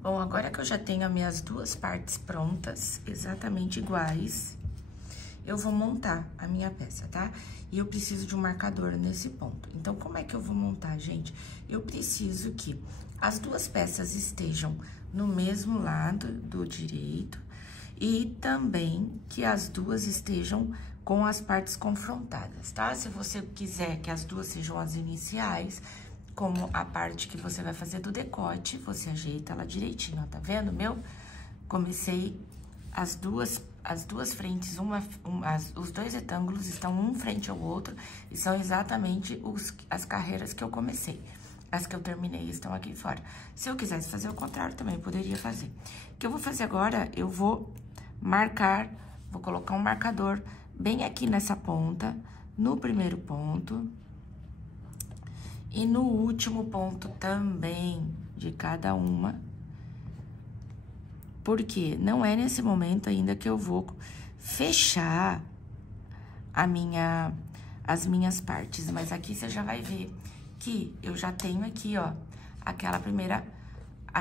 Bom, agora que eu já tenho as minhas duas partes prontas, exatamente iguais, eu vou montar a minha peça, tá? E eu preciso de um marcador nesse ponto. Então, como é que eu vou montar, gente? Eu preciso que as duas peças estejam no mesmo lado do direito e também que as duas estejam com as partes confrontadas, tá? Se você quiser que as duas sejam as iniciais, como a parte que você vai fazer do decote, você ajeita ela direitinho, ó, tá vendo, meu? Comecei as duas frentes, os dois retângulos estão um frente ao outro e são exatamente as carreiras que eu comecei. As que eu terminei estão aqui fora. Se eu quisesse fazer o contrário, também poderia fazer. O que eu vou fazer agora, eu vou marcar, vou colocar um marcador bem aqui nessa ponta, no primeiro ponto e no último ponto também de cada uma. Porque não é nesse momento ainda que eu vou fechar as minhas partes, mas aqui você já vai ver que eu já tenho aqui, ó, a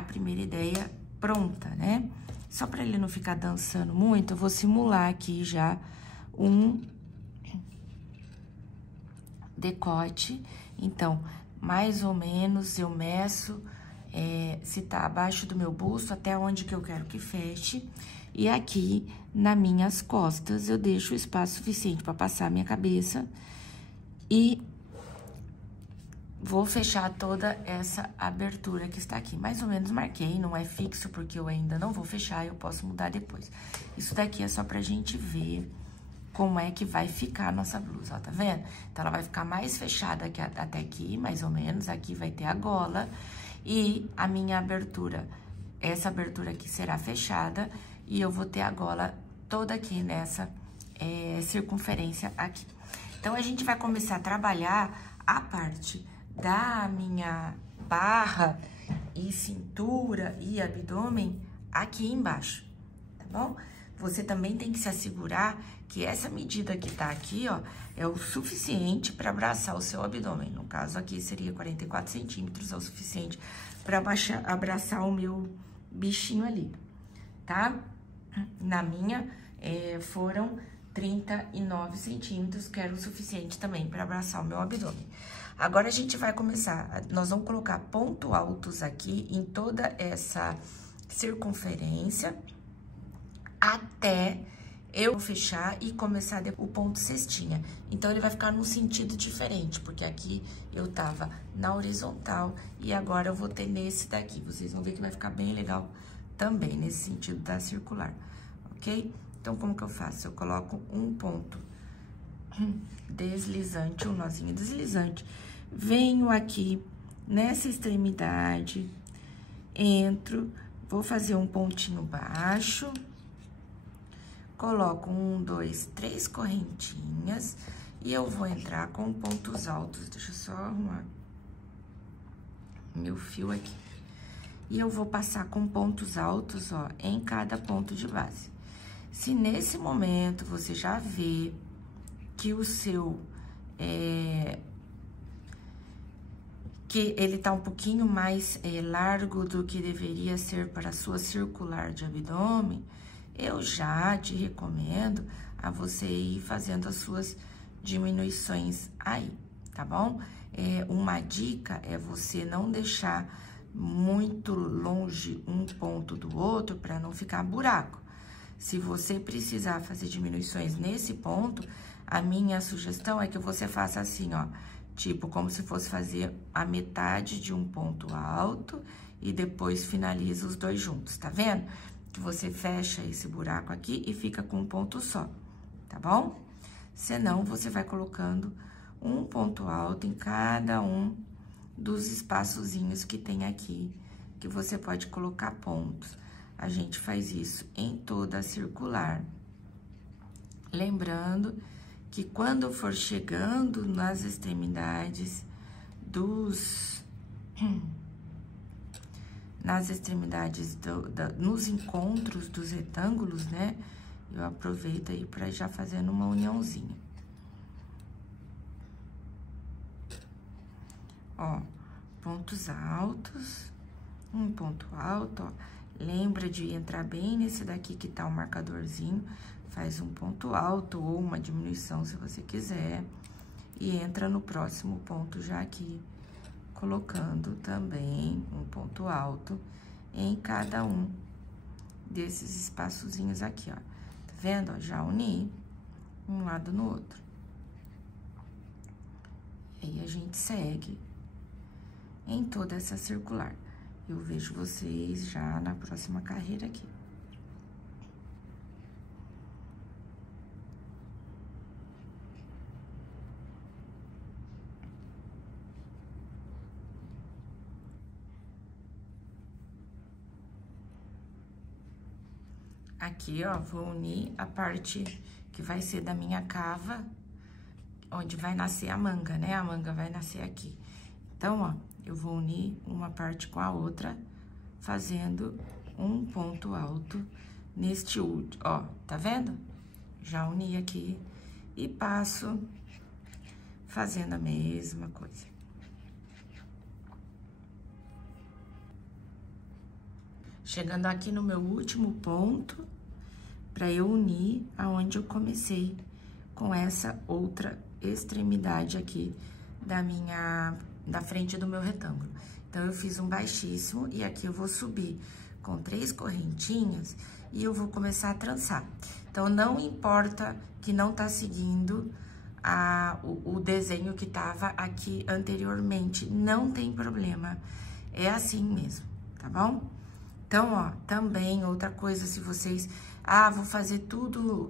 primeira ideia pronta, né? Só para ele não ficar dançando muito, eu vou simular aqui já um decote. Então, mais ou menos eu meço se tá abaixo do meu busto, até onde que eu quero que feche. E aqui, nas minhas costas, eu deixo o espaço suficiente para passar a minha cabeça. E vou fechar toda essa abertura que está aqui. Mais ou menos marquei, não é fixo, porque eu ainda não vou fechar, eu posso mudar depois. Isso daqui é só pra gente ver como é que vai ficar a nossa blusa, ó, tá vendo? Então, ela vai ficar mais fechada que até aqui, mais ou menos. Aqui vai ter a gola. E a minha abertura, essa abertura aqui será fechada e eu vou ter a gola toda aqui nessa circunferência aqui. Então, a gente vai começar a trabalhar a parte da minha barra e cintura e abdômen aqui embaixo, tá bom? Você também tem que se assegurar que essa medida que tá aqui, ó, é o suficiente para abraçar o seu abdômen. No caso aqui, seria 44 centímetros, é o suficiente para abraçar o meu bichinho ali, tá? Na minha, foram 39 centímetros, que era o suficiente também para abraçar o meu abdômen. Agora, a gente vai começar, nós vamos colocar pontos altos aqui em toda essa circunferência, até eu fechar e começar o ponto cestinha. Então, ele vai ficar num sentido diferente, porque aqui eu tava na horizontal e agora eu vou ter nesse daqui. Vocês vão ver que vai ficar bem legal também, nesse sentido da circular, ok? Então, como que eu faço? Eu coloco um ponto deslizante, um nozinho deslizante. Venho aqui nessa extremidade, entro, vou fazer um pontinho baixo. Coloco 1, 2, 3 correntinhas e eu vou entrar com pontos altos. Deixa eu só arrumar meu fio aqui. E eu vou passar com pontos altos, ó, em cada ponto de base. Se nesse momento você já vê que o seu que ele tá um pouquinho mais largo do que deveria ser para a sua circular de abdômen, eu já te recomendo a você ir fazendo as suas diminuições aí, tá bom? Uma dica é você não deixar muito longe um ponto do outro para não ficar buraco. Se você precisar fazer diminuições nesse ponto, a minha sugestão é que você faça assim, ó, tipo, como se fosse fazer a metade de um ponto alto e depois finaliza os dois juntos, tá vendo? Que você fecha esse buraco aqui e fica com um ponto só, tá bom? Senão, você vai colocando um ponto alto em cada um dos espaçozinhos que tem aqui, que você pode colocar pontos. A gente faz isso em toda a circular. Lembrando que quando for chegando nas extremidades nos encontros dos retângulos, né? Eu aproveito aí pra já fazendo uma uniãozinha. Ó, pontos altos um ponto alto, ó. Lembra de entrar bem nesse daqui que tá o marcadorzinho, faz um ponto alto ou uma diminuição se você quiser. E entra no próximo ponto já aqui, colocando também um ponto alto em cada um desses espaçozinhos aqui, ó. Tá vendo, ó? Já uni um lado no outro. Aí, a gente segue em toda essa circular. Eu vejo vocês já na próxima carreira aqui. Aqui, ó, vou unir a parte que vai ser da minha cava, onde vai nascer a manga, né? A manga vai nascer aqui. Então, ó, eu vou unir uma parte com a outra, fazendo um ponto alto neste último, ó, tá vendo? Já uni aqui e passo fazendo a mesma coisa. Chegando aqui no meu último ponto, para eu unir aonde eu comecei com essa outra extremidade aqui da frente do meu retângulo. Então, eu fiz um baixíssimo e aqui eu vou subir com 3 correntinhas e eu vou começar a trançar. Então, não importa que não tá seguindo o desenho que tava aqui anteriormente, não tem problema, é assim mesmo, tá bom? Então, ó, também outra coisa, se vocês... vou fazer tudo,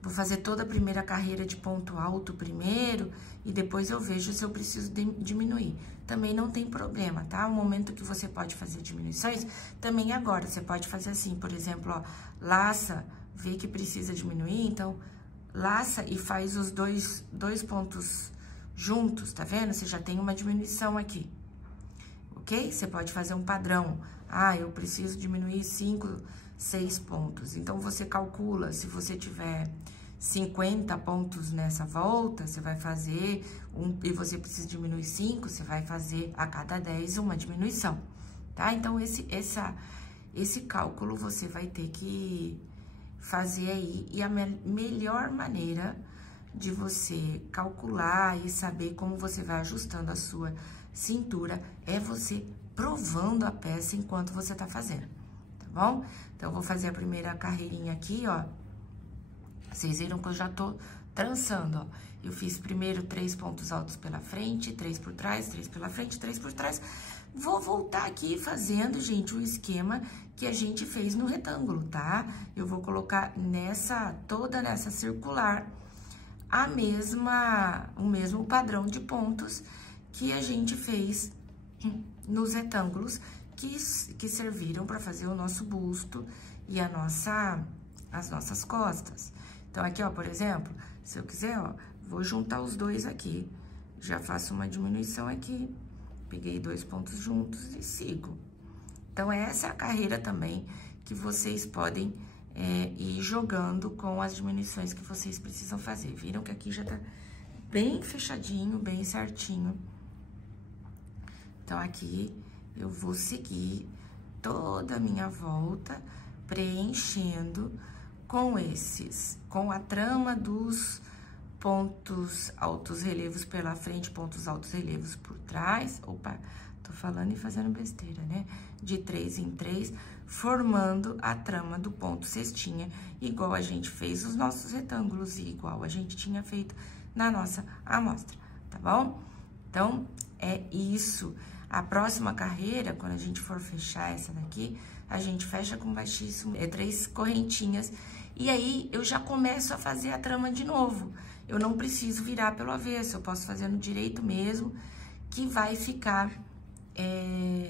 vou fazer toda a primeira carreira de ponto alto primeiro e depois eu vejo se eu preciso diminuir. Também não tem problema, tá? O momento que você pode fazer diminuições, também agora. Você pode fazer assim, por exemplo, ó, laça, vê que precisa diminuir, então, laça e faz os dois pontos juntos, tá vendo? Você já tem uma diminuição aqui. Ok? Você pode fazer um padrão. Eu preciso diminuir 5, 6 pontos. Então, você calcula, se você tiver 50 pontos nessa volta, você vai fazer e você precisa diminuir 5, você vai fazer a cada 10 uma diminuição, tá? Então, esse cálculo você vai ter que fazer aí. E a melhor maneira de você calcular e saber como você vai ajustando a sua cintura é você provando a peça enquanto você tá fazendo, tá bom? Então, eu vou fazer a primeira carreirinha aqui, ó. Vocês viram que eu já tô trançando, ó. Eu fiz primeiro 3 pontos altos pela frente, 3 por trás, 3 pela frente, 3 por trás. Vou voltar aqui fazendo, gente, o esquema que a gente fez no retângulo, tá? Eu vou colocar toda nessa circular, o mesmo padrão de pontos que a gente fez nos retângulos que serviram para fazer o nosso busto e as nossas costas. Então, aqui, ó, por exemplo, se eu quiser, ó, vou juntar os dois aqui, já faço uma diminuição aqui, peguei 2 pontos juntos e sigo. Então, essa é a carreira também que vocês podem ir jogando com as diminuições que vocês precisam fazer. Viram que aqui já tá bem fechadinho, bem certinho. Então, aqui eu vou seguir toda a minha volta, preenchendo com a trama dos pontos altos relevos pela frente, pontos altos relevos por trás. Opa, tô falando e fazendo besteira, né? De 3 em 3, formando a trama do ponto cestinha, igual a gente fez os nossos retângulos e igual a gente tinha feito na nossa amostra, tá bom? Então, é isso. A próxima carreira, quando a gente for fechar essa daqui, a gente fecha com baixíssimo, 3 correntinhas, e aí eu já começo a fazer a trama de novo. Eu não preciso virar pelo avesso, eu posso fazer no direito mesmo, que vai ficar...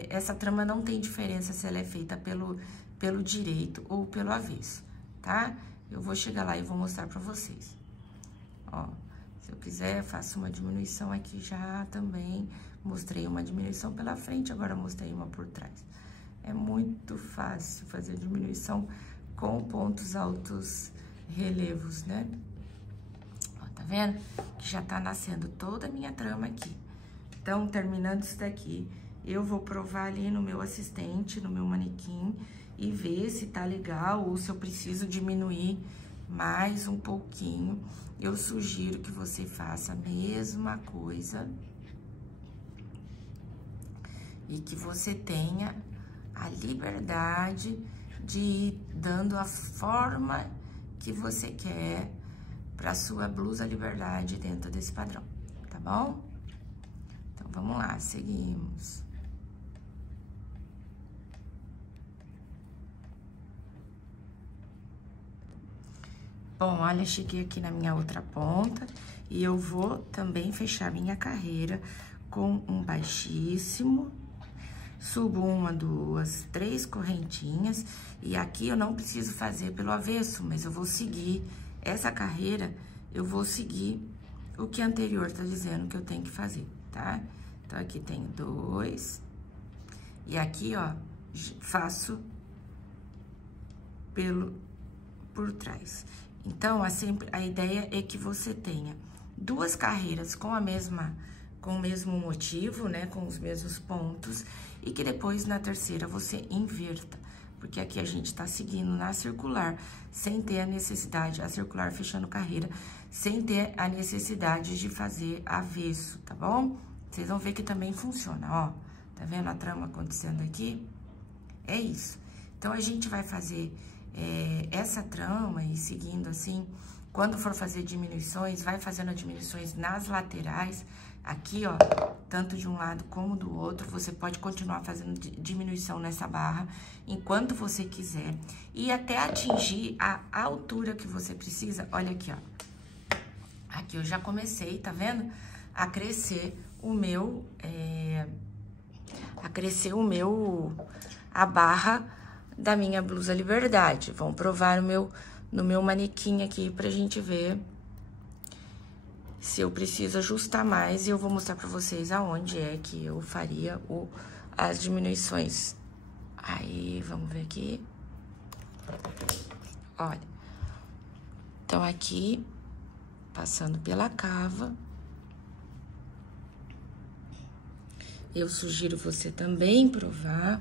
essa trama não tem diferença se ela é feita pelo direito ou pelo avesso, tá? Eu vou chegar lá e vou mostrar pra vocês. Ó, se eu quiser, faço uma diminuição aqui já também. Mostrei uma diminuição pela frente, agora mostrei uma por trás. É muito fácil fazer diminuição com pontos altos relevos, né? Ó, tá vendo? Que já tá nascendo toda a minha trama aqui. Então, terminando isso daqui, eu vou provar ali no meu assistente, no meu manequim, e ver se tá legal ou se eu preciso diminuir mais um pouquinho. Eu sugiro que você faça a mesma coisa e que você tenha a liberdade de ir dando a forma que você quer para sua blusa liberdade dentro desse padrão, tá bom? Então, vamos lá, seguimos. Bom, olha, cheguei aqui na minha outra ponta e eu vou também fechar minha carreira com um baixíssimo. Subo 1, 2, 3 correntinhas e aqui eu não preciso fazer pelo avesso, mas eu vou seguir essa carreira, eu vou seguir o que a anterior tá dizendo que eu tenho que fazer, tá? Então, aqui tem 2 e aqui, ó, faço por trás. Então, a ideia é que você tenha 2 carreiras com o mesmo motivo, né, com os mesmos pontos, e que depois, na terceira, você inverta. Porque aqui a gente tá seguindo na circular, sem ter a necessidade, a circular fechando carreira, sem ter a necessidade de fazer avesso, tá bom? Vocês vão ver que também funciona, ó. Tá vendo a trama acontecendo aqui? É isso. Então, a gente vai fazer essa trama e seguindo assim, quando for fazer diminuições, vai fazendo diminuições nas laterais, aqui, ó, tanto de um lado como do outro. Você pode continuar fazendo diminuição nessa barra enquanto você quiser e até atingir a altura que você precisa. Olha aqui, ó. Aqui eu já comecei, tá vendo? A crescer a barra da minha blusa Liberdade. Vamos provar no meu manequim aqui pra gente ver se eu preciso ajustar mais, e eu vou mostrar pra vocês aonde é que eu faria as diminuições. Aí, vamos ver aqui. Olha. Então, aqui, passando pela cava. Eu sugiro você também provar,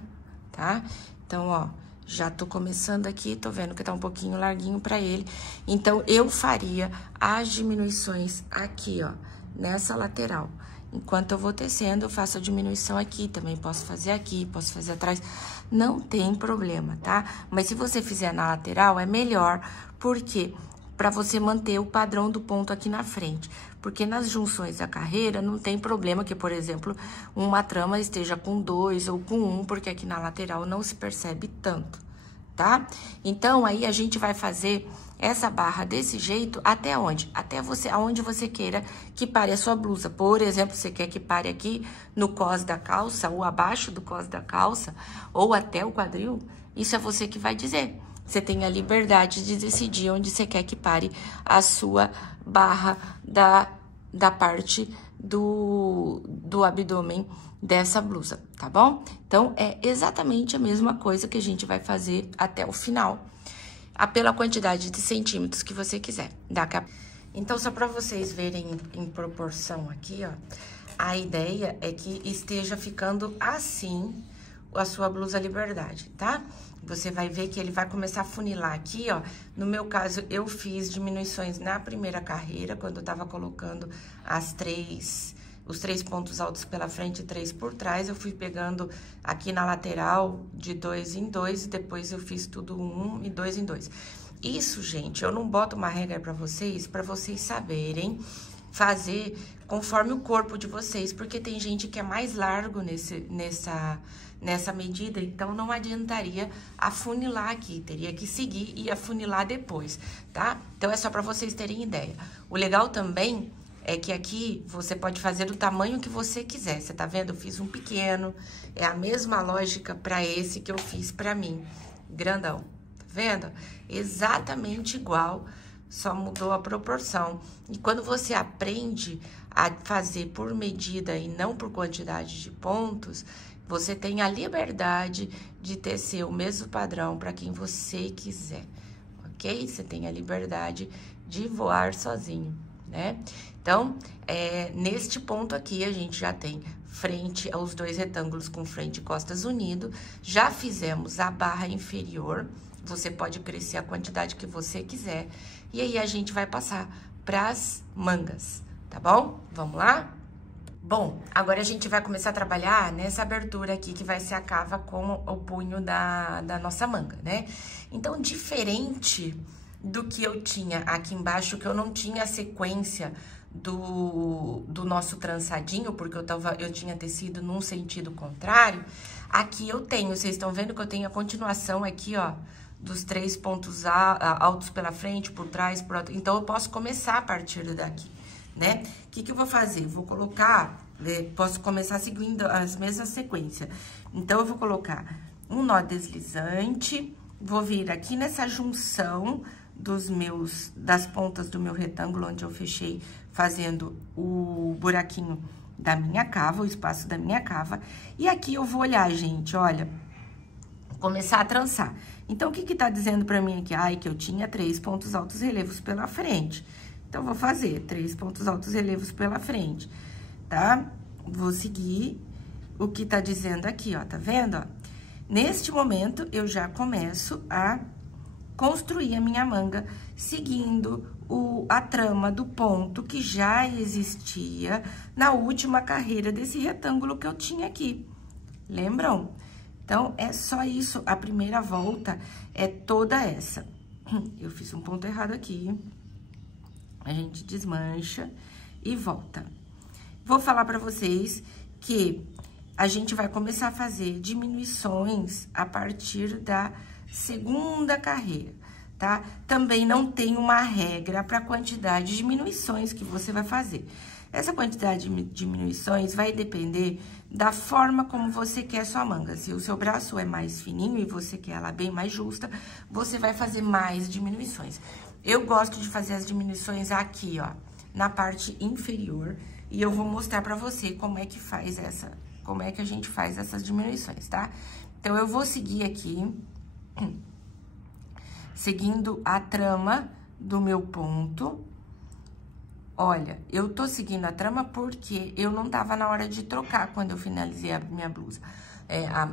tá? Então, ó, já tô começando aqui, tô vendo que tá um pouquinho larguinho pra ele. Então, eu faria as diminuições aqui, ó, nessa lateral. Enquanto eu vou tecendo, eu faço a diminuição aqui, também posso fazer aqui, posso fazer atrás. Não tem problema, tá? Mas se você fizer na lateral, é melhor, porque para você manter o padrão do ponto aqui na frente. Porque nas junções da carreira, não tem problema que, por exemplo, uma trama esteja com 2 ou com 1, porque aqui na lateral não se percebe tanto, tá? Então, aí a gente vai fazer essa barra desse jeito até onde? Até aonde você queira que pare a sua blusa. Por exemplo, você quer que pare aqui no cós da calça, ou abaixo do cós da calça, ou até o quadril, isso é você que vai dizer. Você tem a liberdade de decidir onde você quer que pare a sua barra da parte do abdômen dessa blusa, tá bom? Então, é exatamente a mesma coisa que a gente vai fazer até o final, pela quantidade de centímetros que você quiser. Então, só para vocês verem em proporção aqui, ó, a ideia é que esteja ficando assim a sua blusa Liberdade, tá? Você vai ver que ele vai começar a funilar aqui, ó. No meu caso, eu fiz diminuições na primeira carreira, quando eu tava colocando os 3 pontos altos pela frente e 3 por trás. Eu fui pegando aqui na lateral de 2 em 2 e depois eu fiz tudo 1 e 2 em 2. Isso, gente, eu não boto uma regra pra vocês saberem fazer conforme o corpo de vocês, porque tem gente que é mais largo nessa medida, então não adiantaria afunilar aqui, teria que seguir e afunilar depois, tá? Então, é só para vocês terem ideia. O legal também é que aqui você pode fazer do tamanho que você quiser, você tá vendo? Eu fiz um pequeno, é a mesma lógica para esse que eu fiz para mim, grandão, tá vendo? Exatamente igual, só mudou a proporção. E quando você aprende a fazer por medida e não por quantidade de pontos, você tem a liberdade de tecer o mesmo padrão para quem você quiser, ok? Você tem a liberdade de voar sozinho. né? Então, neste ponto aqui, a gente já tem frente aos dois retângulos com frente e costas unido. Já fizemos a barra inferior, você pode crescer a quantidade que você quiser. E aí, a gente vai passar para as mangas, tá bom? Vamos lá? Bom, agora a gente vai começar a trabalhar nessa abertura aqui, que vai ser a cava com o punho da nossa manga, né? Então, diferente do que eu tinha aqui embaixo, que eu não tinha a sequência do nosso trançadinho, porque eu tinha tecido num sentido contrário, aqui eu tenho, vocês estão vendo que eu tenho a continuação aqui, ó, dos 3 pontos altos pela frente, por trás, por outro. Então, eu posso começar a partir daqui, né? O que eu vou fazer? Vou colocar, posso começar seguindo as mesmas sequências. Então, eu vou colocar um nó deslizante, vou vir aqui nessa junção das pontas do meu retângulo, onde eu fechei fazendo o buraquinho da minha cava, o espaço da minha cava. E aqui eu vou olhar, gente, olha, começar a trançar. Então, o que tá dizendo pra mim aqui? Ai, que eu tinha 3 pontos altos relevos pela frente. Então, vou fazer 3 pontos altos relevos pela frente, tá? Vou seguir o que tá dizendo aqui, ó, tá vendo, ó? Neste momento, eu já começo a construir a minha manga seguindo a trama do ponto que já existia na última carreira desse retângulo que eu tinha aqui. Lembram? Então, é só isso. A primeira volta é toda essa. Eu fiz um ponto errado aqui. A gente desmancha e volta. Vou falar pra vocês que a gente vai começar a fazer diminuições a partir da segunda carreira, tá? Também não tem uma regra para a quantidade de diminuições que você vai fazer. Essa quantidade de diminuições vai depender da forma como você quer a sua manga. Se o seu braço é mais fininho e você quer ela bem mais justa, você vai fazer mais diminuições. Eu gosto de fazer as diminuições aqui, ó, na parte inferior, e eu vou mostrar pra você como é que a gente faz essas diminuições, tá? Então, eu vou seguir aqui, seguindo a trama do meu ponto. Olha, eu tô seguindo a trama porque eu não tava na hora de trocar quando eu finalizei a minha blusa.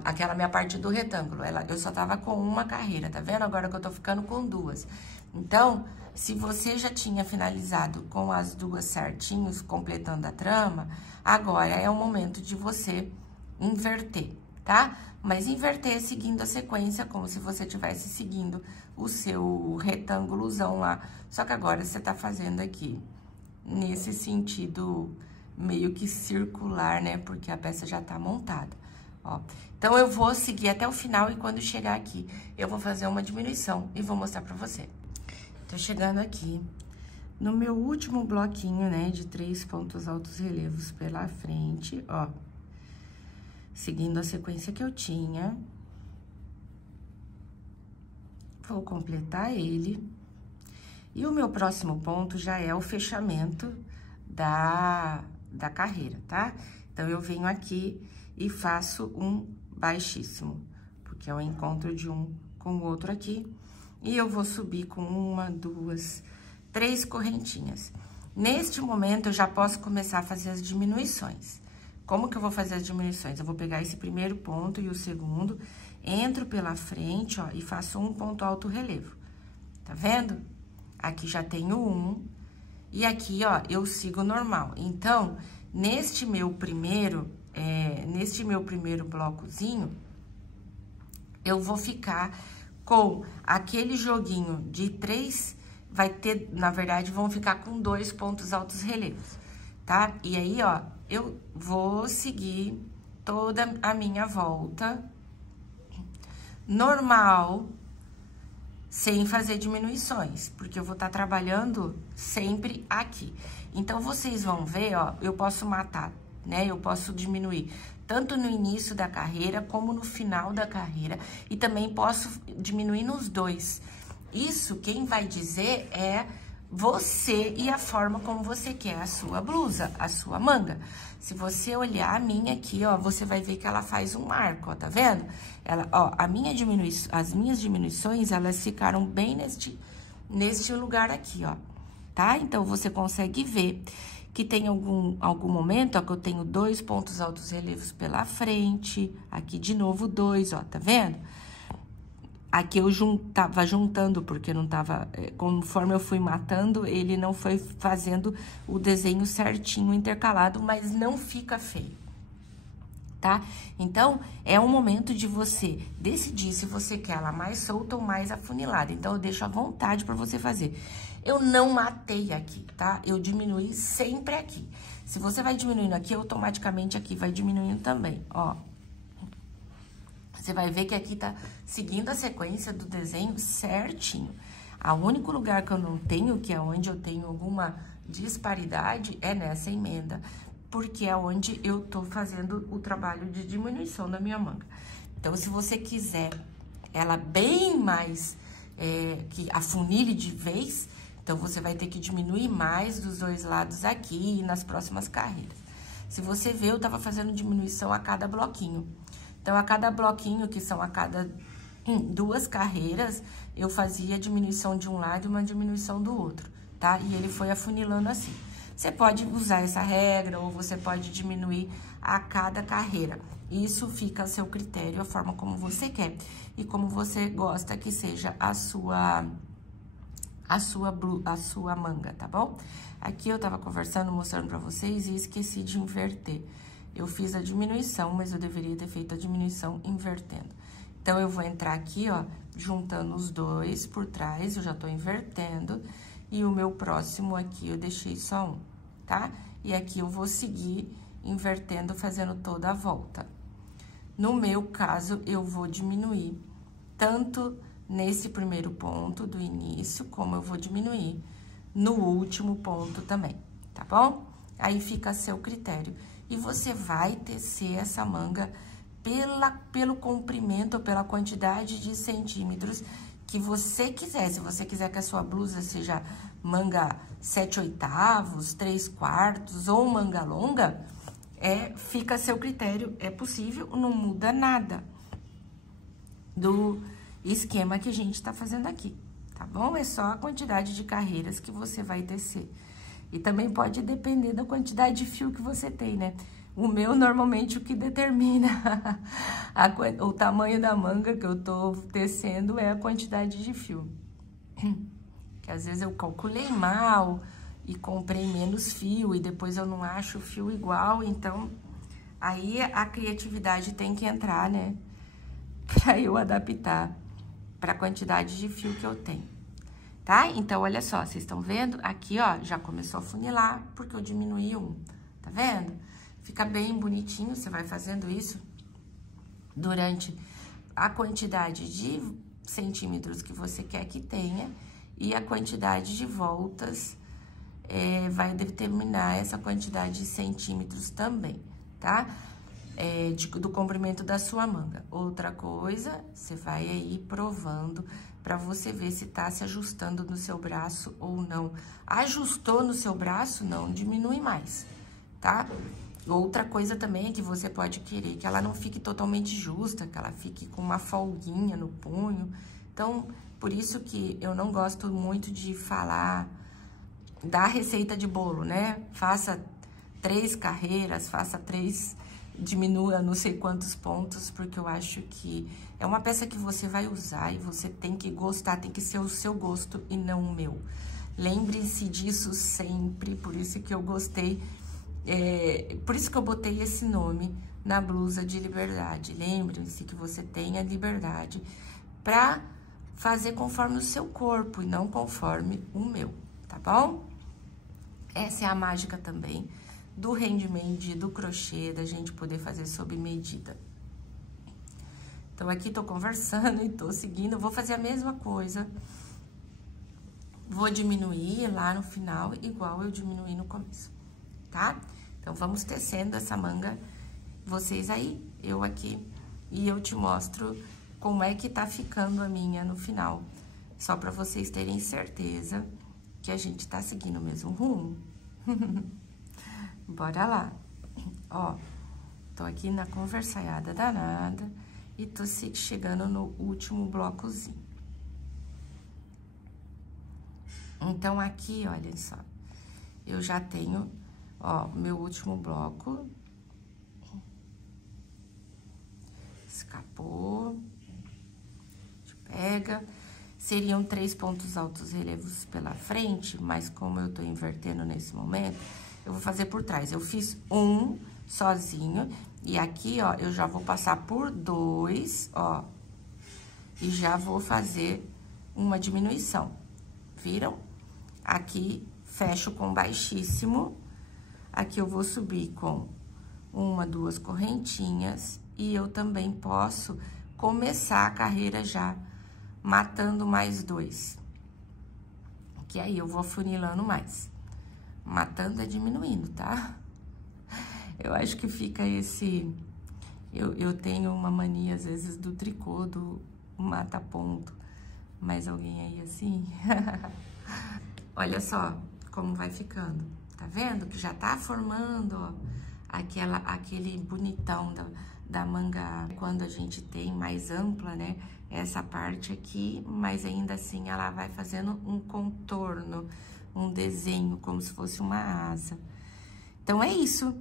Aquela minha parte do retângulo, eu só tava com uma carreira, tá vendo? Agora que eu tô ficando com 2. Então, se você já tinha finalizado com as 2 certinhos, completando a trama, agora é o momento de você inverter, tá? Mas inverter seguindo a sequência, como se você estivesse seguindo o seu retângulozão lá. Só que agora você tá fazendo aqui nesse sentido meio que circular, né? Porque a peça já tá montada, ó. Então, eu vou seguir até o final e quando chegar aqui, eu vou fazer uma diminuição e vou mostrar pra você. Tô chegando aqui no meu último bloquinho, né? De 3 pontos altos relevos pela frente, ó. Seguindo a sequência que eu tinha. Vou completar ele. E o meu próximo ponto já é o fechamento da carreira, tá? Então, eu venho aqui e faço um baixíssimo, porque é o encontro de um com o outro aqui. E eu vou subir com 1, 2, 3 correntinhas. Neste momento, eu já posso começar a fazer as diminuições. Como que eu vou fazer as diminuições? Eu vou pegar esse primeiro ponto e o segundo, entro pela frente, ó, e faço um ponto alto relevo. Tá vendo? Aqui já tenho 1, e aqui, ó, eu sigo normal. Então, neste meu primeiro blocozinho, eu vou ficar com aquele joguinho de 3, vai ter, na verdade, vão ficar com 2 pontos altos relevos, tá? E aí, ó, eu vou seguir toda a minha volta normal, sem fazer diminuições, porque eu vou estar trabalhando sempre aqui. Então, vocês vão ver, ó, eu posso matar, né? Eu posso diminuir tanto no início da carreira, como no final da carreira, e também posso diminuir nos dois. Isso, quem vai dizer é você e a forma como você quer a sua blusa, a sua manga. Se você olhar a minha aqui, ó, você vai ver que ela faz um arco, ó, tá vendo? Ela, ó, as minhas diminuições, elas ficaram bem neste lugar aqui, ó. tá? Então, você consegue ver que tem algum momento, ó, que eu tenho 2 pontos altos relevos pela frente, aqui de novo 2, ó, tá vendo? Aqui eu tava juntando, porque não tava, conforme eu fui matando, ele não foi fazendo o desenho certinho, intercalado, mas não fica feio, tá? Então, é um momento de você decidir se você quer ela mais solta ou mais afunilada. Então, eu deixo à vontade pra você fazer. Eu não matei aqui, tá? Eu diminui sempre aqui. Se você vai diminuindo aqui, automaticamente aqui vai diminuindo também, ó. Você vai ver que aqui tá seguindo a sequência do desenho certinho. O único lugar que eu não tenho, que é onde eu tenho alguma disparidade, é nessa emenda, porque é onde eu tô fazendo o trabalho de diminuição da minha manga. Então, se você quiser ela bem mais, que afunile de vez, então, você vai ter que diminuir mais dos 2 lados aqui e nas próximas carreiras. Se você ver, eu tava fazendo diminuição a cada bloquinho. Então, a cada bloquinho, que são a cada 2 carreiras, eu fazia diminuição de um lado e uma diminuição do outro, tá? E ele foi afunilando assim. Você pode usar essa regra ou você pode diminuir a cada carreira. Isso fica a seu critério, a forma como você quer e como você gosta que seja a sua manga, tá bom? Aqui eu tava conversando, mostrando pra vocês e esqueci de inverter. Eu fiz a diminuição, mas eu deveria ter feito a diminuição invertendo. Então, eu vou entrar aqui, ó, juntando os 2 por trás, eu já tô invertendo. E o meu próximo aqui, eu deixei só um, tá? E aqui eu vou seguir invertendo, fazendo toda a volta. No meu caso, eu vou diminuir tanto nesse primeiro ponto do início, como eu vou diminuir no último ponto também, tá bom? Aí fica a seu critério. E você vai tecer essa manga pelo comprimento, ou pela quantidade de centímetros que você quiser. Se você quiser que a sua blusa seja manga 7/8, 3/4 ou manga longa, fica a seu critério, é possível, não muda nada do esquema que a gente tá fazendo aqui, tá bom? É só a quantidade de carreiras que você vai tecer. E também pode depender da quantidade de fio que você tem, né? O meu, normalmente, o que determina o tamanho da manga que eu tô tecendo é a quantidade de fio. Que às vezes eu calculei mal e comprei menos fio e depois eu não acho o fio igual, então aí a criatividade tem que entrar, né? Pra eu adaptar pra quantidade de fio que eu tenho. Tá? Então, olha só, vocês estão vendo? Aqui, ó, já começou a funilar, porque eu diminuí um, tá vendo? Fica bem bonitinho, você vai fazendo isso durante a quantidade de centímetros que você quer que tenha e a quantidade de voltas vai determinar essa quantidade de centímetros também, tá? Do comprimento da sua manga. Outra coisa, você vai aí provando pra você ver se tá se ajustando no seu braço ou não. Ajustou no seu braço, não diminui mais, tá? Outra coisa também é que você pode querer que ela não fique totalmente justa, que ela fique com uma folguinha no punho. Então, por isso que eu não gosto muito de falar da receita de bolo, né? Faça 3 carreiras, faça 3... diminua não sei quantos pontos, porque eu acho que é uma peça que você vai usar e você tem que gostar, tem que ser o seu gosto e não o meu. Lembre-se disso sempre, por isso que eu gostei, por isso que eu botei esse nome na blusa de liberdade. Lembre-se que você tem a liberdade pra fazer conforme o seu corpo e não conforme o meu, tá bom? Essa é a mágica também do handmade, do crochê, da gente poder fazer sob medida. Então, aqui tô conversando e tô seguindo, eu vou fazer a mesma coisa. Vou diminuir lá no final, igual eu diminuí no começo, tá? Então, vamos tecendo essa manga, vocês aí, eu aqui, e eu te mostro como é que tá ficando a minha no final. Só pra vocês terem certeza que a gente tá seguindo o mesmo rumo. Bora lá. Ó, tô aqui na conversaiada danada e tô chegando no último blocozinho. Então, aqui, olha só, eu já tenho, ó, meu último bloco. Escapou. A gente pega. Seriam 3 pontos altos relevos pela frente, mas como eu tô invertendo nesse momento, eu vou fazer por trás. Eu fiz um sozinho, e aqui, ó, eu já vou passar por 2, ó, e já vou fazer uma diminuição, viram? Aqui, fecho com baixíssimo, aqui eu vou subir com 1, 2 correntinhas, e eu também posso começar a carreira já matando mais 2, que aí eu vou afunilando mais. Matando é diminuindo, tá? Eu acho que fica esse... Eu tenho uma mania, às vezes, do tricô, do mata-ponto. Mas alguém aí assim? Olha só como vai ficando. Tá vendo? Que já tá formando, ó, aquele bonitão da manga. Quando a gente tem mais ampla, né? Essa parte aqui, mas ainda assim ela vai fazendo um contorno, um desenho, como se fosse uma asa. Então, é isso.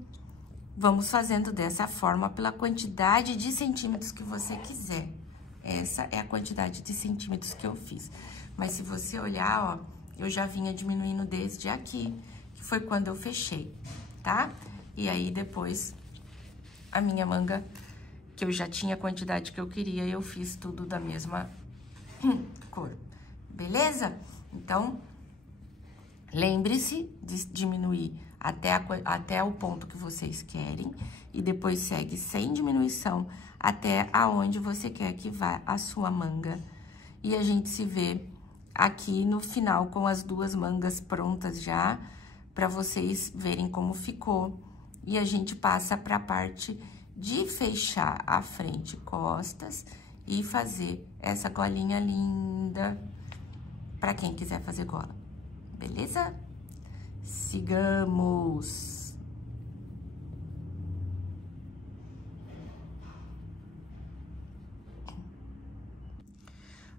Vamos fazendo dessa forma pela quantidade de centímetros que você quiser. Essa é a quantidade de centímetros que eu fiz. Mas se você olhar, ó, eu já vinha diminuindo desde aqui, que foi quando eu fechei, tá? E aí, depois, a minha manga, que eu já tinha a quantidade que eu queria, eu fiz tudo da mesma cor, beleza? Então, lembre-se de diminuir até o ponto que vocês querem e depois segue sem diminuição até aonde você quer que vá a sua manga. E a gente se vê aqui no final com as 2 mangas prontas já, para vocês verem como ficou. E a gente passa para a parte de fechar a frente, costas e fazer essa golinha linda para quem quiser fazer gola, beleza? Sigamos!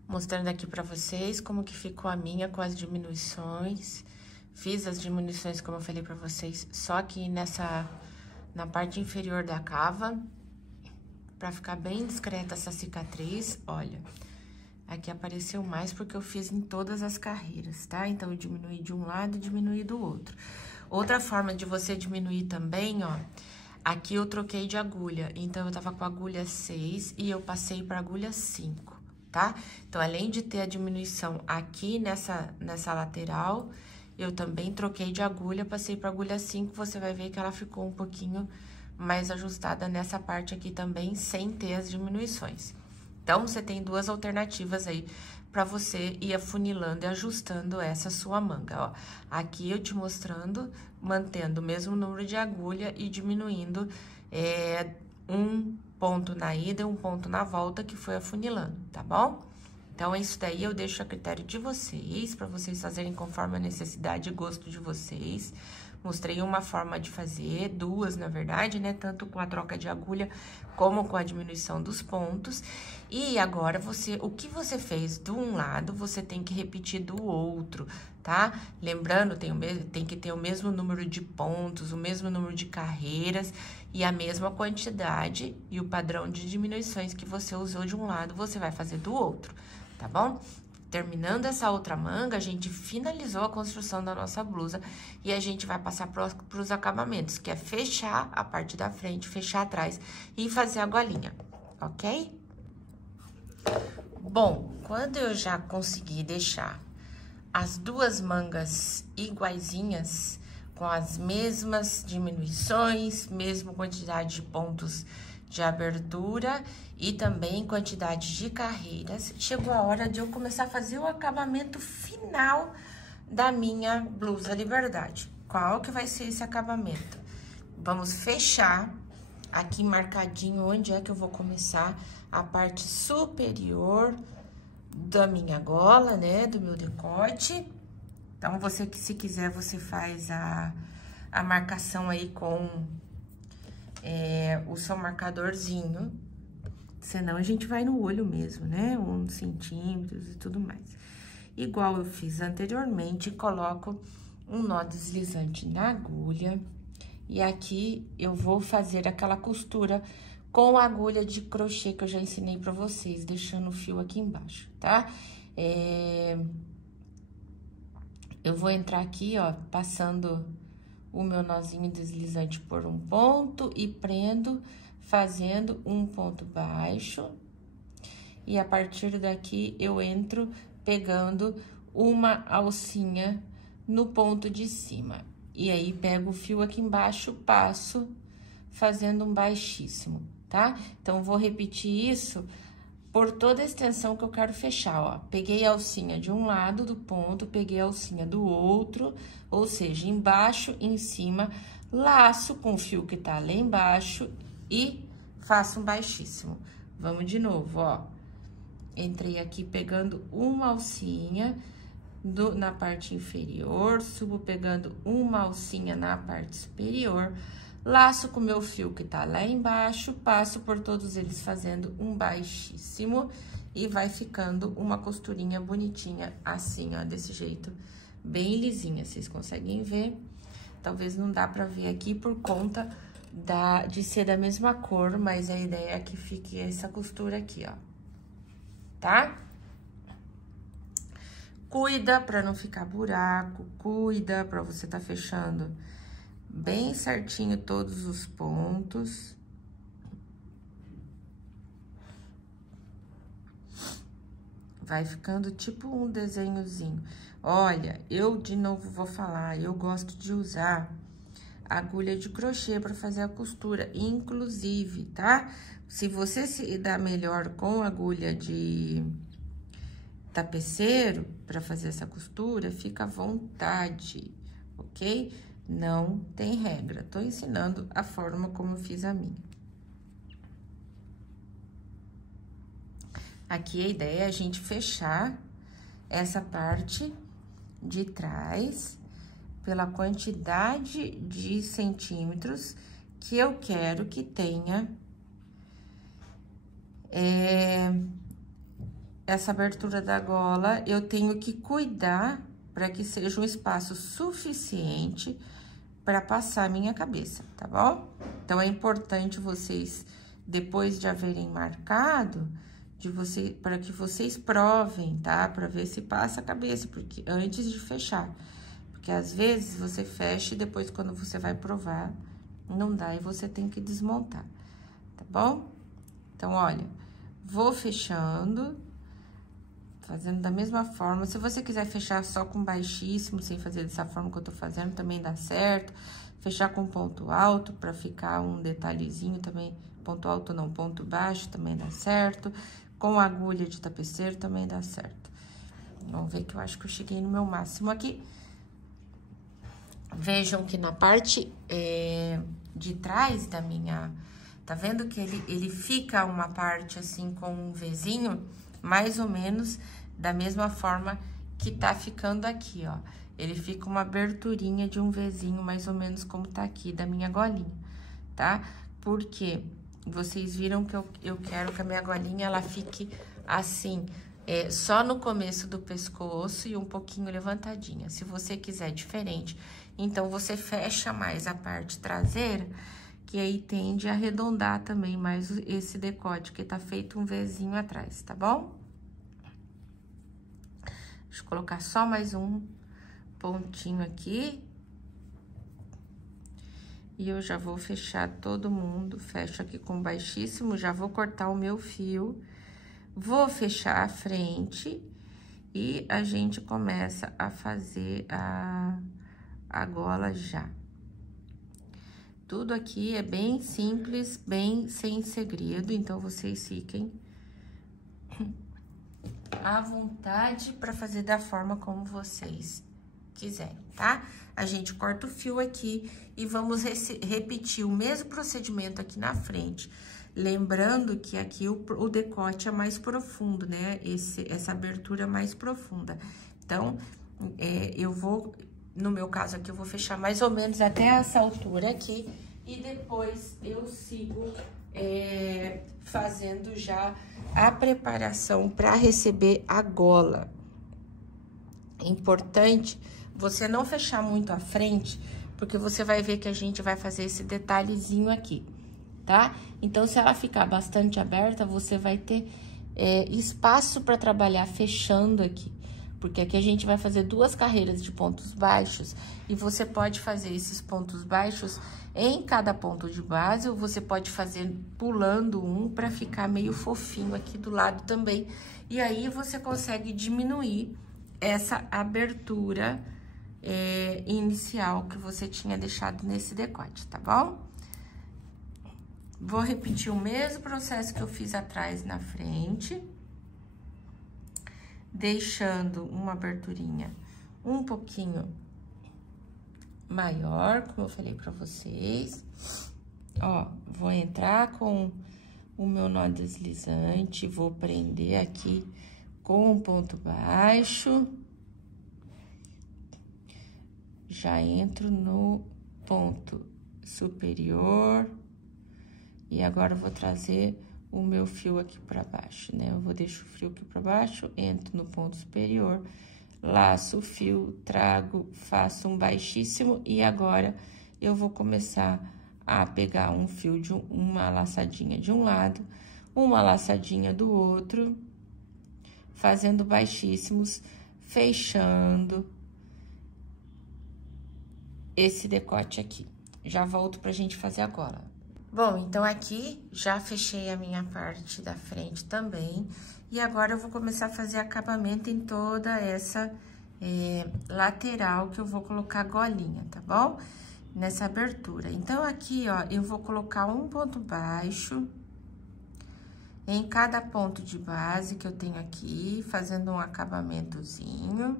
Mostrando aqui pra vocês como que ficou a minha com as diminuições. Fiz as diminuições, como eu falei pra vocês, só aqui na parte inferior da cava, pra ficar bem discreta essa cicatriz. Olha, aqui apareceu mais porque eu fiz em todas as carreiras, tá? Então, eu diminuí de um lado e diminuí do outro. Outra forma de você diminuir também, ó, aqui eu troquei de agulha. Então, eu tava com a agulha 6 e eu passei pra agulha 5, tá? Então, além de ter a diminuição aqui nessa lateral, eu também troquei de agulha, passei pra agulha 5, você vai ver que ela ficou um pouquinho mais ajustada nessa parte aqui também, sem ter as diminuições. Então, você tem 2 alternativas aí pra você ir afunilando e ajustando essa sua manga, ó. Aqui eu te mostrando, mantendo o mesmo número de agulha e diminuindo um ponto na ida e um ponto na volta, que foi afunilando, tá bom? Então, isso daí eu deixo a critério de vocês, pra vocês fazerem conforme a necessidade e gosto de vocês. Mostrei uma forma de fazer, 2, na verdade, né? Tanto com a troca de agulha, como com a diminuição dos pontos. E agora, o que você fez de um lado, você tem que repetir do outro, tá? Lembrando, tem que ter o mesmo número de pontos, o mesmo número de carreiras e a mesma quantidade e o padrão de diminuições que você usou de um lado, você vai fazer do outro, tá bom? Terminando essa outra manga, a gente finalizou a construção da nossa blusa e a gente vai passar para os acabamentos, que é fechar a parte da frente, fechar atrás e fazer a golinha, ok? Bom, quando eu já consegui deixar as 2 mangas iguaizinhas, com as mesmas diminuições, mesma quantidade de pontos de abertura e também quantidade de carreiras, chegou a hora de eu começar a fazer o acabamento final da minha blusa Liberdade. Qual que vai ser esse acabamento? Vamos fechar aqui marcadinho onde é que eu vou começar a parte superior da minha gola, né, do meu decote. Então, você que se quiser, você faz a marcação aí com o seu marcadorzinho, senão a gente vai no olho mesmo, né? 1 centímetro e tudo mais. igual eu fiz anteriormente, coloco um nó deslizante na agulha. E aqui eu vou fazer aquela costura com a agulha de crochê que eu já ensinei pra vocês, deixando o fio aqui embaixo, tá? Eu vou entrar aqui, ó, passando o meu nozinho deslizante por um ponto e prendo, fazendo um ponto baixo. E a partir daqui, eu entro pegando uma alcinha no ponto de cima. E aí, pego o fio aqui embaixo, passo, fazendo um baixíssimo, tá? Então, vou repetir isso por toda a extensão que eu quero fechar, ó. Peguei a alcinha de um lado do ponto, peguei a alcinha do outro, ou seja, embaixo, em cima, laço com o fio que tá lá embaixo e faço um baixíssimo. Vamos de novo, ó. Entrei aqui pegando uma alcinha na parte inferior, subo pegando uma alcinha na parte superior, laço com o meu fio que tá lá embaixo, passo por todos eles fazendo um baixíssimo e vai ficando uma costurinha bonitinha assim, ó, desse jeito, bem lisinha. Vocês conseguem ver? Talvez não dá pra ver aqui por conta de ser da mesma cor, mas a ideia é que fique essa costura aqui, ó, tá? Cuida pra não ficar buraco, cuida pra você tá fechando bem certinho todos os pontos. Vai ficando tipo um desenhozinho. Olha, eu de novo vou falar, eu gosto de usar agulha de crochê para fazer a costura, inclusive, tá? Se você se dá melhor com agulha de tapeceiro para fazer essa costura, fica à vontade, ok? Não tem regra, tô ensinando a forma como eu fiz a minha. Aqui a ideia é a gente fechar essa parte de trás pela quantidade de centímetros que eu quero que tenha essa abertura da gola. Eu tenho que cuidar para que seja um espaço suficiente para passar a minha cabeça, tá bom? Então, é importante vocês, depois de haverem marcado, para que vocês provem, tá? Para ver se passa a cabeça, porque antes de fechar. Porque às vezes você fecha e depois, quando você vai provar, não dá e você tem que desmontar, tá bom? Então, olha, vou fechando, fazendo da mesma forma. Se você quiser fechar só com baixíssimo, sem fazer dessa forma que eu tô fazendo, também dá certo. Fechar com ponto alto, pra ficar um detalhezinho também, ponto alto não, ponto baixo, também dá certo. Com agulha de tapeceiro, também dá certo. Vamos ver que eu acho que eu cheguei no meu máximo aqui. Vejam que na parte de trás da minha... Tá vendo que ele fica uma parte assim com um Vzinho, mais ou menos da mesma forma que tá ficando aqui, ó. Ele fica uma aberturinha de um Vzinho, mais ou menos como tá aqui da minha golinha, tá? Porque vocês viram que eu quero que a minha golinha, ela fique assim, só no começo do pescoço e um pouquinho levantadinha. Se você quiser diferente, então você fecha mais a parte traseira, que aí tende a arredondar também mais esse decote, que tá feito um Vzinho atrás, tá bom? Deixa eu colocar só mais um pontinho aqui. E eu já vou fechar todo mundo, fecho aqui com baixíssimo, já vou cortar o meu fio, vou fechar a frente e a gente começa a fazer a gola já. Tudo aqui é bem simples, bem sem segredo, então vocês fiquem à vontade para fazer da forma como vocês quiserem, tá? A gente corta o fio aqui e vamos repetir o mesmo procedimento aqui na frente. Lembrando que aqui o decote é mais profundo, né? Essa abertura é mais profunda. Então, eu vou, no meu caso aqui, eu vou fechar mais ou menos até essa altura aqui. E depois eu sigo fazendo já a preparação para receber a gola. é importante você não fechar muito a frente, porque você vai ver que a gente vai fazer esse detalhezinho aqui, tá? Então, se ela ficar bastante aberta, você vai ter espaço para trabalhar fechando aqui. Porque aqui a gente vai fazer 2 carreiras de pontos baixos e você pode fazer esses pontos baixos em cada ponto de base ou você pode fazer pulando um para ficar meio fofinho aqui do lado também. E aí, você consegue diminuir essa abertura inicial que você tinha deixado nesse decote, tá bom? Vou repetir o mesmo processo que eu fiz atrás na frente, deixando uma aberturinha um pouquinho maior, como eu falei pra vocês. Ó, vou entrar com o meu nó deslizante, vou prender aqui com um ponto baixo. Já entro no ponto superior. E agora, eu vou trazer o meu fio aqui pra baixo, né? Eu vou deixar o fio aqui pra baixo, entro no ponto superior, laço o fio, trago, faço um baixíssimo e agora eu vou começar a pegar um fio de uma laçadinha de um lado, uma laçadinha do outro, fazendo baixíssimos, fechando esse decote aqui. Já volto pra gente fazer agora. Bom, então aqui já fechei a minha parte da frente também. E agora eu vou começar a fazer acabamento em toda essa lateral que eu vou colocar golinha, tá bom? Nessa abertura. Então, aqui, ó, eu vou colocar um ponto baixo em cada ponto de base que eu tenho aqui, fazendo um acabamentozinho.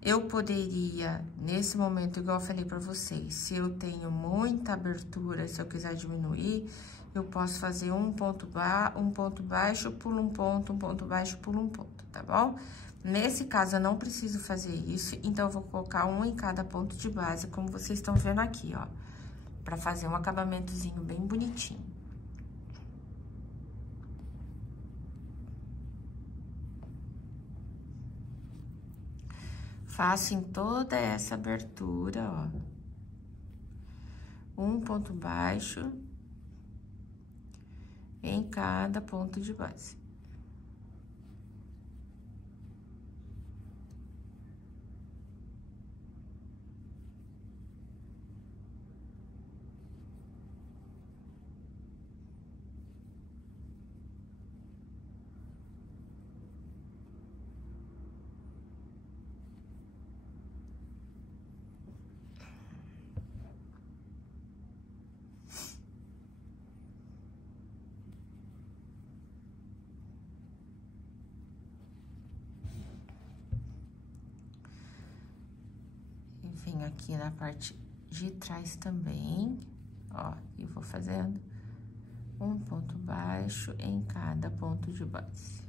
Eu poderia, nesse momento, igual eu falei pra vocês, se eu tenho muita abertura, se eu quiser diminuir, eu posso fazer um ponto baixo, pulo um ponto baixo, pulo um ponto, tá bom? Nesse caso, eu não preciso fazer isso, então, eu vou colocar um em cada ponto de base, como vocês estão vendo aqui, ó, pra fazer um acabamentozinho bem bonitinho. Faço em toda essa abertura, ó, um ponto baixo em cada ponto de base. Venho aqui na parte de trás também, ó, e vou fazendo um ponto baixo em cada ponto de base.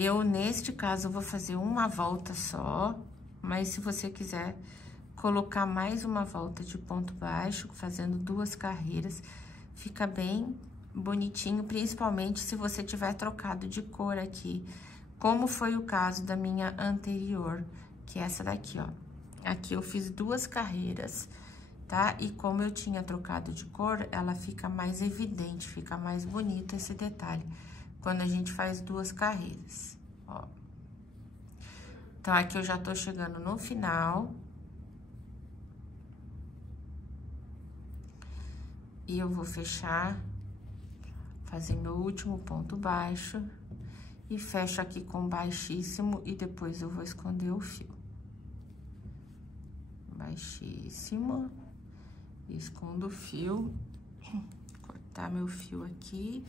Eu, neste caso, vou fazer uma volta só, mas se você quiser colocar mais uma volta de ponto baixo, fazendo 2 carreiras, fica bem bonitinho, principalmente se você tiver trocado de cor aqui, como foi o caso da minha anterior, que é essa daqui, ó. Aqui eu fiz 2 carreiras, tá? E como eu tinha trocado de cor, ela fica mais evidente, fica mais bonito esse detalhe quando a gente faz 2 carreiras, ó. Então, aqui eu já tô chegando no final. E eu vou fechar, fazer meu último ponto baixo e fecho aqui com baixíssimo e depois eu vou esconder o fio. Baixíssimo, escondo o fio, cortar meu fio aqui.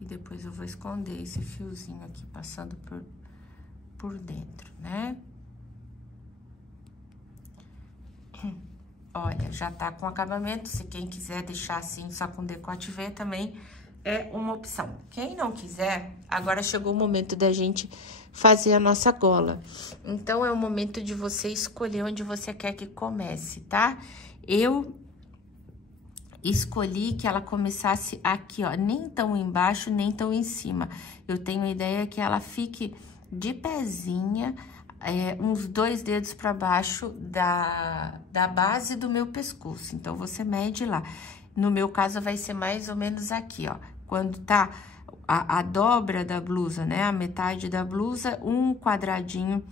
E depois eu vou esconder esse fiozinho aqui, passando por dentro, né? olha, já tá com acabamento. Se quem quiser deixar assim, só com decote V, também é uma opção. Quem não quiser, agora chegou o momento da gente fazer a nossa gola. Então, é o momento de você escolher onde você quer que comece, tá? Eu escolhi que ela começasse aqui, ó, nem tão embaixo, nem tão em cima. Eu tenho a ideia que ela fique de pezinha, uns 2 dedos para baixo da base do meu pescoço. Então, você mede lá. No meu caso, vai ser mais ou menos aqui, ó. Quando tá a dobra da blusa, né? A metade da blusa, um quadradinho,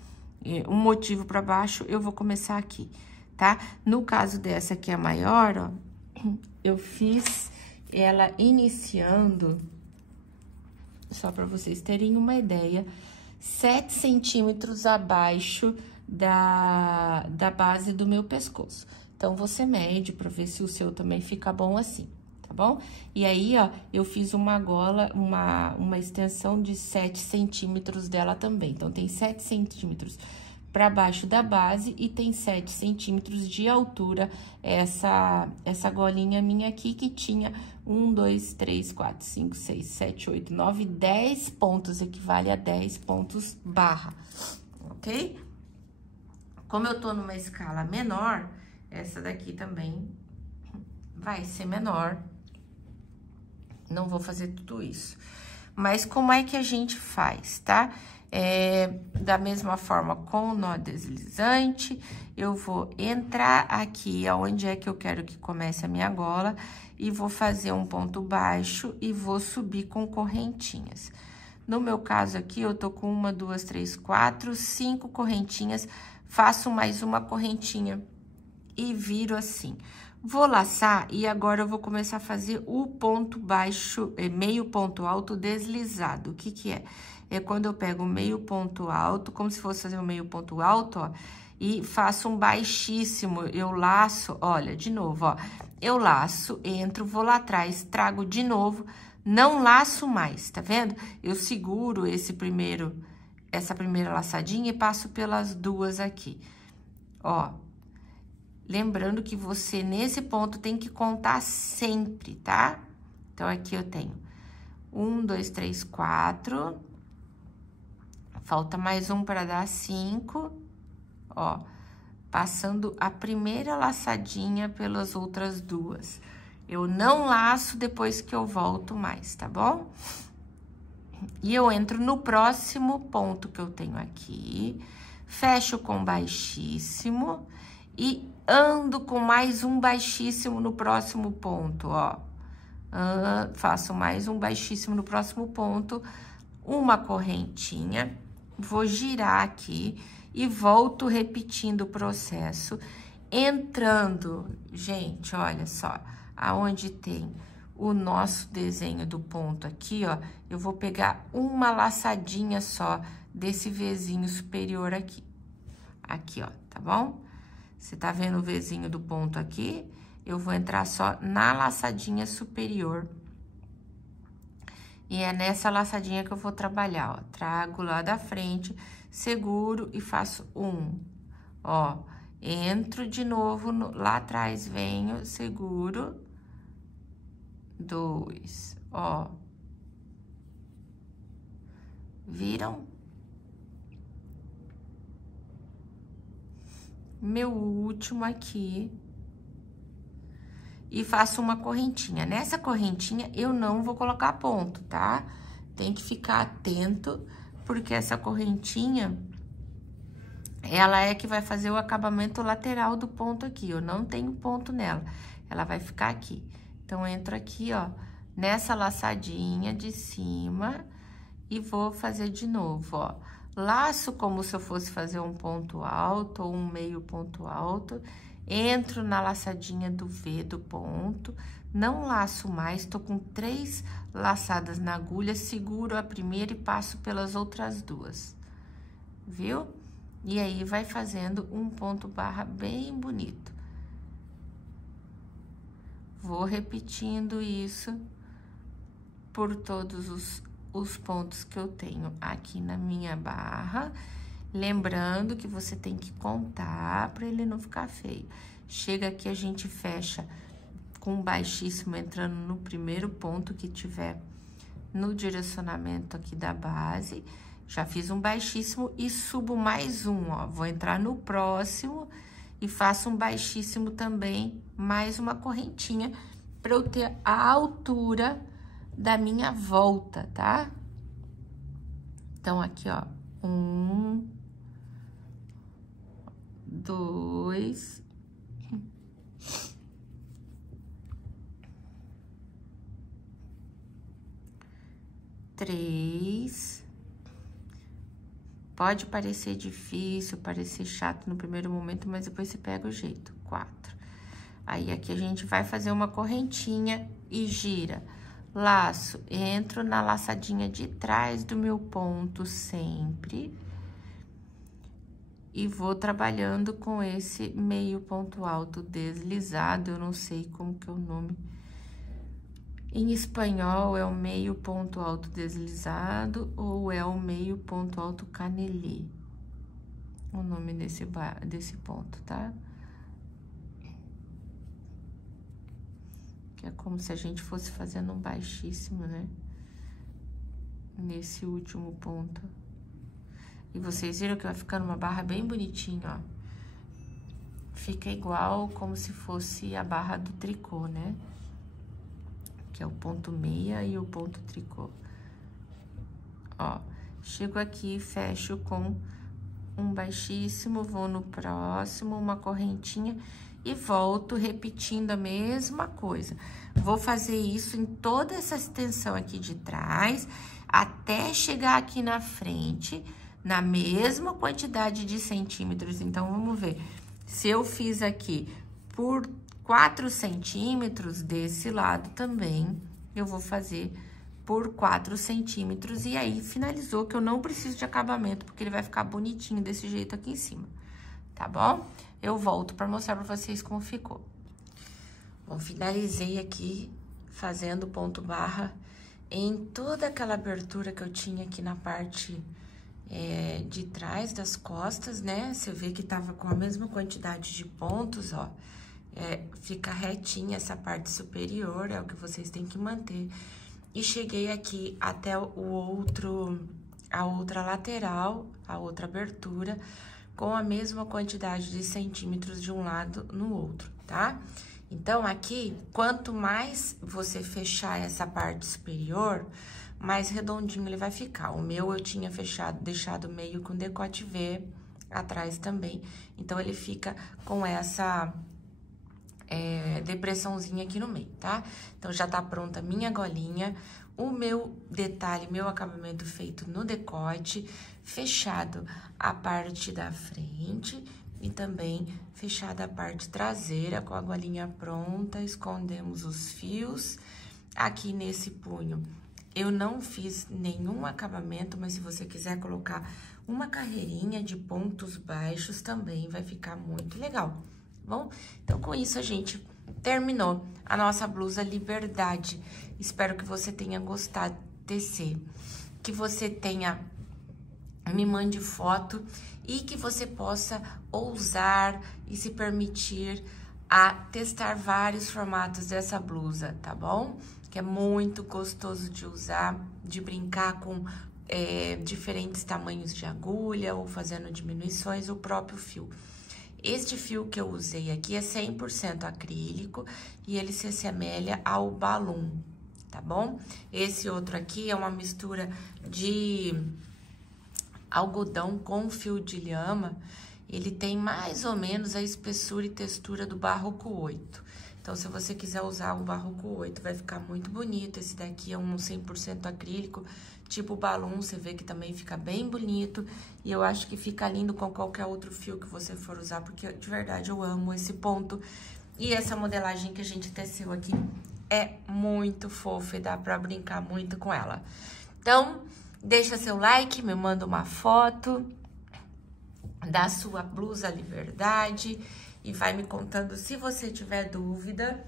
um motivo para baixo, eu vou começar aqui, tá? No caso dessa aqui, a maior, ó, eu fiz ela iniciando, só para vocês terem uma ideia, 7 centímetros abaixo da base do meu pescoço. Então, você mede para ver se o seu também fica bom assim, tá bom? E aí, ó, eu fiz uma gola, uma extensão de 7 centímetros dela também. Então, tem 7 centímetros para baixo da base e tem 7 centímetros de altura essa golinha minha aqui, que tinha 1, 2, 3, 4, 5, 6, 7, 8, 9, 10 pontos, equivale a 10 pontos barra, ok? Como eu tô numa escala menor, essa daqui também vai ser menor. Não vou fazer tudo isso. Mas como é que a gente faz, tá? Da mesma forma, com o nó deslizante, eu vou entrar aqui, aonde é que eu quero que comece a minha gola, e vou fazer um ponto baixo e vou subir com correntinhas. No meu caso aqui, eu tô com 1, 2, 3, 4, 5 correntinhas, faço mais uma correntinha e viro assim. Vou laçar e agora eu vou começar a fazer o ponto baixo, meio ponto alto deslizado. O que que é? É quando eu pego o meio ponto alto, como se fosse fazer um meio ponto alto, ó, e faço um baixíssimo. Eu laço, olha, de novo, ó. Eu laço, entro, vou lá atrás, trago de novo, não laço mais, tá vendo? Eu seguro essa primeira laçadinha e passo pelas duas aqui, ó. Lembrando que você, nesse ponto, tem que contar sempre, tá? Então, aqui eu tenho 1, 2, 3, 4. Falta mais um para dar 5. Ó, passando a primeira laçadinha pelas outras duas. Eu não laço depois que eu volto mais, tá bom? E eu entro no próximo ponto que eu tenho aqui, fecho com baixíssimo e ando com mais um baixíssimo no próximo ponto, ó. Faço mais um baixíssimo no próximo ponto, uma correntinha, vou girar aqui e volto repetindo o processo, entrando, gente, olha só, aonde tem o nosso desenho do ponto aqui, ó, eu vou pegar uma laçadinha só desse Vzinho superior aqui. Aqui, ó, tá bom? Você tá vendo o Vzinho do ponto aqui? Eu vou entrar só na laçadinha superior. E é nessa laçadinha que eu vou trabalhar, ó. Trago lá da frente, seguro e faço um. Ó, entro de novo lá atrás, venho, seguro. 2, ó. Viram? Meu último aqui. E faço uma correntinha. Nessa correntinha, eu não vou colocar ponto, tá? Tem que ficar atento, porque essa correntinha, ela é que vai fazer o acabamento lateral do ponto aqui. Eu não tenho ponto nela, ela vai ficar aqui. Então, entro aqui, ó, nessa laçadinha de cima e vou fazer de novo, ó. Laço como se eu fosse fazer um ponto alto ou um meio ponto alto. Entro na laçadinha do V do ponto, não laço mais, tô com 3 laçadas na agulha, seguro a primeira e passo pelas outras duas, viu? E aí, vai fazendo um ponto barra bem bonito. Vou repetindo isso por todos os pontos que eu tenho aqui na minha barra. Lembrando que você tem que contar para ele não ficar feio. chega aqui, a gente fecha com um baixíssimo entrando no primeiro ponto que tiver no direcionamento aqui da base. Já fiz um baixíssimo e subo mais um, ó. Vou entrar no próximo e faço um baixíssimo também, mais uma correntinha, para eu ter a altura da minha volta, tá? Então, aqui, ó, 1, 2, 3. Pode parecer difícil, parecer chato no primeiro momento, mas depois você pega o jeito. 4. Aí, aqui a gente vai fazer uma correntinha e gira. Laço, entro na laçadinha de trás do meu ponto sempre. E vou trabalhando com esse meio ponto alto deslizado. Eu não sei como que é o nome. Em espanhol, é o meio ponto alto deslizado ou é o meio ponto alto canelê. O nome desse ponto, tá? Que é como se a gente fosse fazendo um baixíssimo, né? Nesse último ponto. E vocês viram que vai ficando uma barra bem bonitinha, ó. Fica igual como se fosse a barra do tricô, né? Que é o ponto meia e o ponto tricô. Ó, chego aqui, fecho com um baixíssimo, vou no próximo, uma correntinha e volto repetindo a mesma coisa. Vou fazer isso em toda essa extensão aqui de trás, até chegar aqui na frente, na mesma quantidade de centímetros. Então, vamos ver. Se eu fiz aqui por 4 centímetros, desse lado também, eu vou fazer por 4 centímetros. E aí, finalizou, que eu não preciso de acabamento, porque ele vai ficar bonitinho desse jeito aqui em cima, tá bom? Eu volto pra mostrar pra vocês como ficou. Bom, finalizei aqui, fazendo ponto barra em toda aquela abertura que eu tinha aqui na parte de trás das costas, né? Você vê que tava com a mesma quantidade de pontos, ó. Fica retinha essa parte superior, é o que vocês têm que manter. E cheguei aqui até a outra lateral, a outra abertura, com a mesma quantidade de centímetros de um lado no outro, tá? Então, aqui, quanto mais você fechar essa parte superior, mais redondinho ele vai ficar. O meu eu tinha deixado meio com decote V atrás também. Então, ele fica com essa depressãozinha aqui no meio, tá? Então, já tá pronta a minha golinha. O meu detalhe, meu acabamento feito no decote, fechado a parte da frente e também fechada a parte traseira com a golinha pronta, escondemos os fios. Aqui nesse punho, eu não fiz nenhum acabamento, mas se você quiser colocar uma carreirinha de pontos baixos, também vai ficar muito legal, bom? Então, com isso, a gente terminou a nossa blusa Liberdade. Espero que você tenha gostado de tecer, que você me mande foto e que você possa ousar e se permitir a testar vários formatos dessa blusa, tá bom? Que é muito gostoso de usar, de brincar com diferentes tamanhos de agulha ou fazendo diminuições, o próprio fio. Este fio que eu usei aqui é 100% acrílico e ele se assemelha ao balloon, tá bom? Esse outro aqui é uma mistura de algodão com fio de lhama. Ele tem mais ou menos a espessura e textura do Barroco 8. Então, se você quiser usar o Barroco 8, vai ficar muito bonito. Esse daqui é um 100% acrílico, tipo balloon, você vê que também fica bem bonito. E eu acho que fica lindo com qualquer outro fio que você for usar, porque de verdade eu amo esse ponto. E essa modelagem que a gente teceu aqui é muito fofa e dá pra brincar muito com ela. Então, deixa seu like, me manda uma foto da sua blusa Liberdade e vai me contando. Se você tiver dúvida,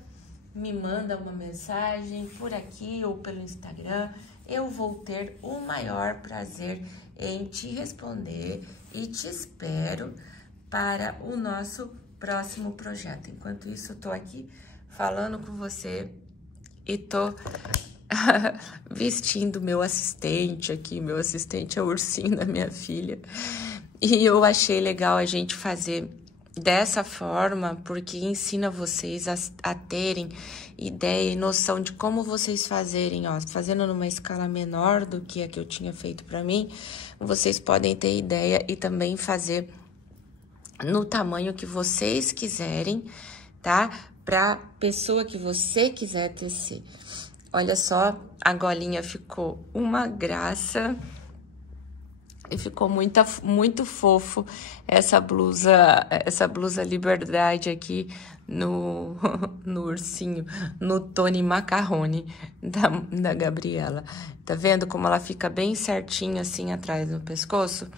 me manda uma mensagem por aqui ou pelo Instagram. Eu vou ter o maior prazer em te responder e te espero para o nosso próximo projeto. Enquanto isso, eu tô aqui falando com você e tô vestindo meu assistente aqui. Meu assistente é o ursinho da minha filha. E eu achei legal a gente fazer dessa forma, porque ensina vocês a terem ideia e noção de como vocês fazerem, ó, fazendo numa escala menor do que a que eu tinha feito pra mim, vocês podem ter ideia e também fazer no tamanho que vocês quiserem, tá? Pra pessoa que você quiser tecer. Olha só, a golinha ficou uma graça. E ficou muito fofo essa blusa Liberdade aqui no ursinho, no Tony Macarrone da Gabriela. Tá vendo como ela fica bem certinho assim atrás no pescoço?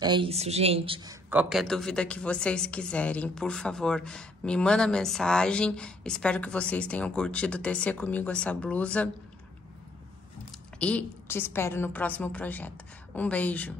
É isso, gente. Qualquer dúvida que vocês quiserem, por favor, me manda mensagem. Espero que vocês tenham curtido tecer comigo essa blusa. E te espero no próximo projeto. Um beijo!